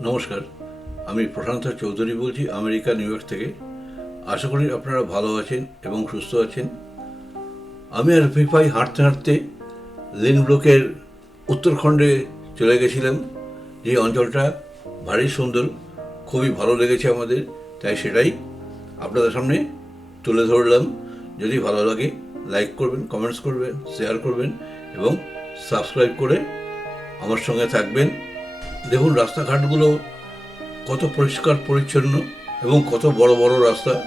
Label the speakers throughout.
Speaker 1: নমস্কার, আমি প্রশান্ত চৌধুরী বলছি আমেরিকা, নিউ ইয়র্ক থেকে। আশা করি আপনারা ভালো আছেন এবং সুস্থ আছেন। আমি আর ভাই হাঁটতে হাঁটতে লিন ব্লকের উত্তরখণ্ডে চলে গেছিলাম। যে অঞ্চলটা ভারী সুন্দর, খুবই ভালো লেগেছে আমাদের, তাই সেটাই আপনাদের সামনে তুলে ধরলাম। যদি ভালো লাগে, লাইক করবেন, কমেন্টস করবেন, শেয়ার করবেন এবং সাবস্ক্রাইব করে আমার সঙ্গে থাকবেন। দেখুন রাস্তাঘাটগুলো কত পরিষ্কার, পরিচ্ছন্ন এবং কত বড় বড় রাস্তা।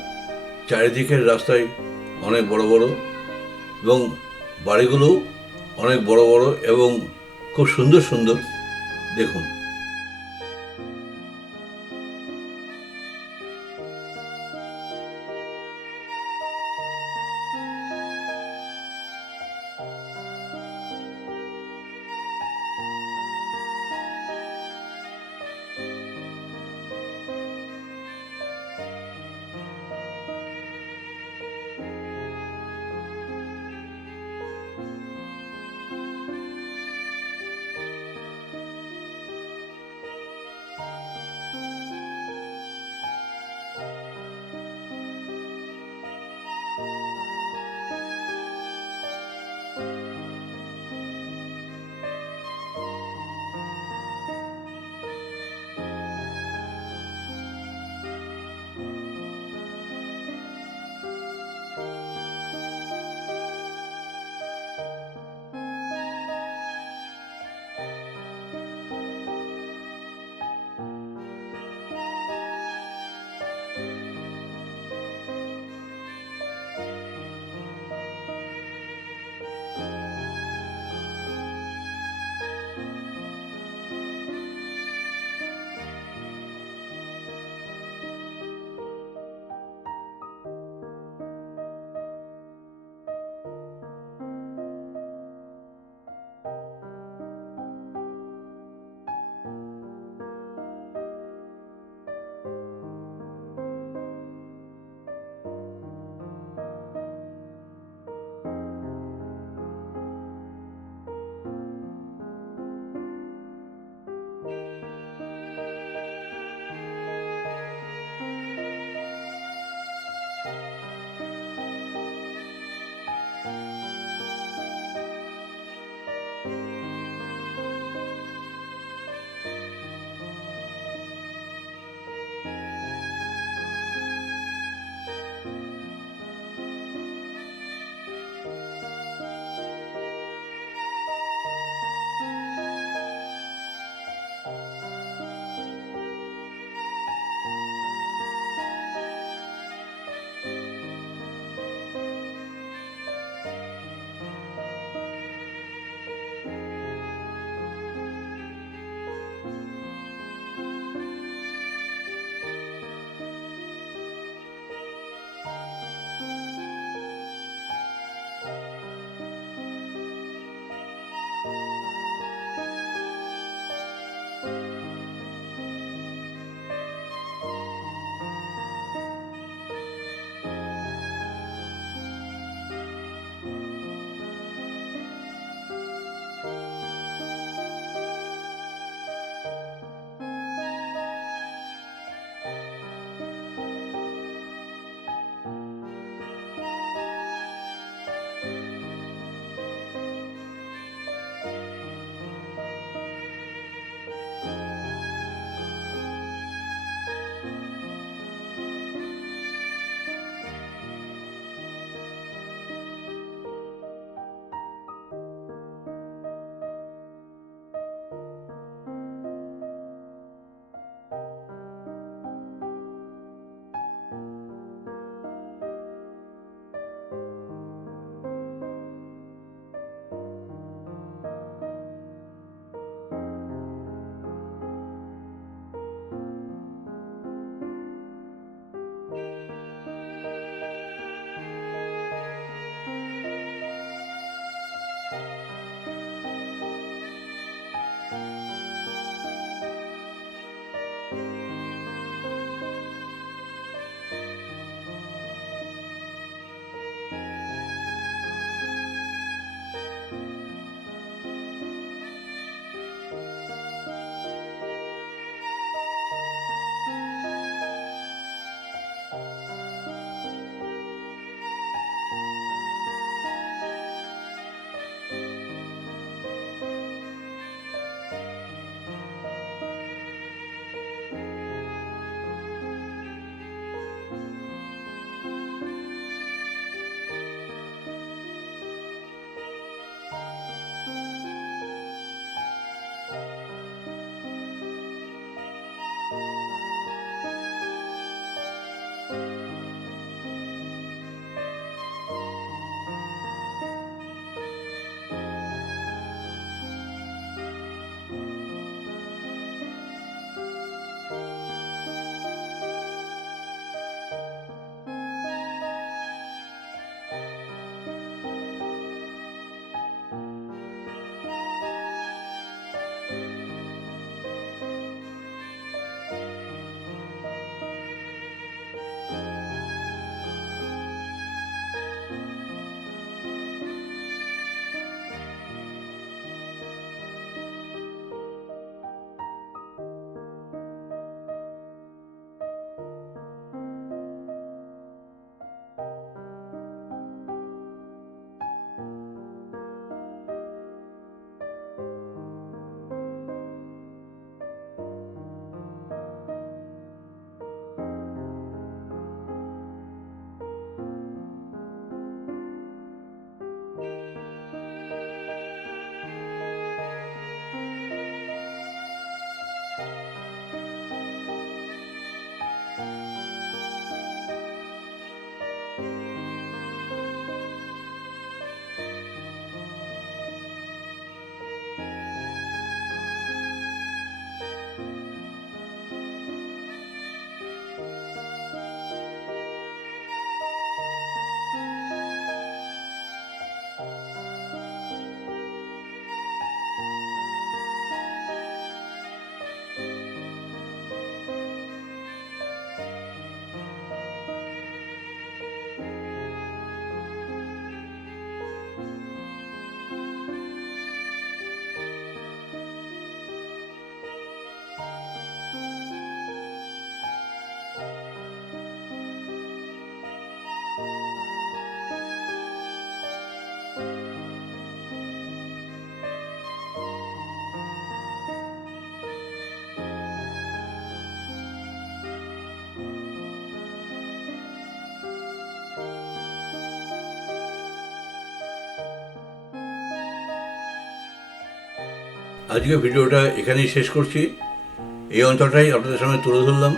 Speaker 1: চারিদিকের রাস্তায় অনেক বড় বড় এবং বাড়িগুলো অনেক বড় বড় এবং খুব সুন্দর সুন্দর। দেখুন। আজকে ভিডিওটা এখানেই শেষ করছি। এই অঞ্চলটাই আপনাদের সামনে তুলে ধরলাম।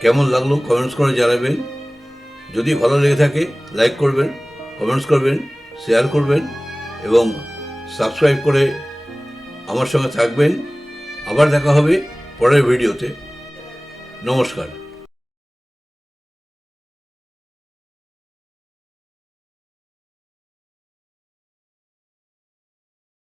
Speaker 1: কেমন লাগল কমেন্টস করে জানাবেন। যদি ভালো লেগে থাকে লাইক করবেন কমেন্টস করবেন শেয়ার করবেন এবং সাবস্ক্রাইব করে আমার সঙ্গে থাকবেন। আবার দেখা হবে পরের ভিডিওতে। নমস্কার।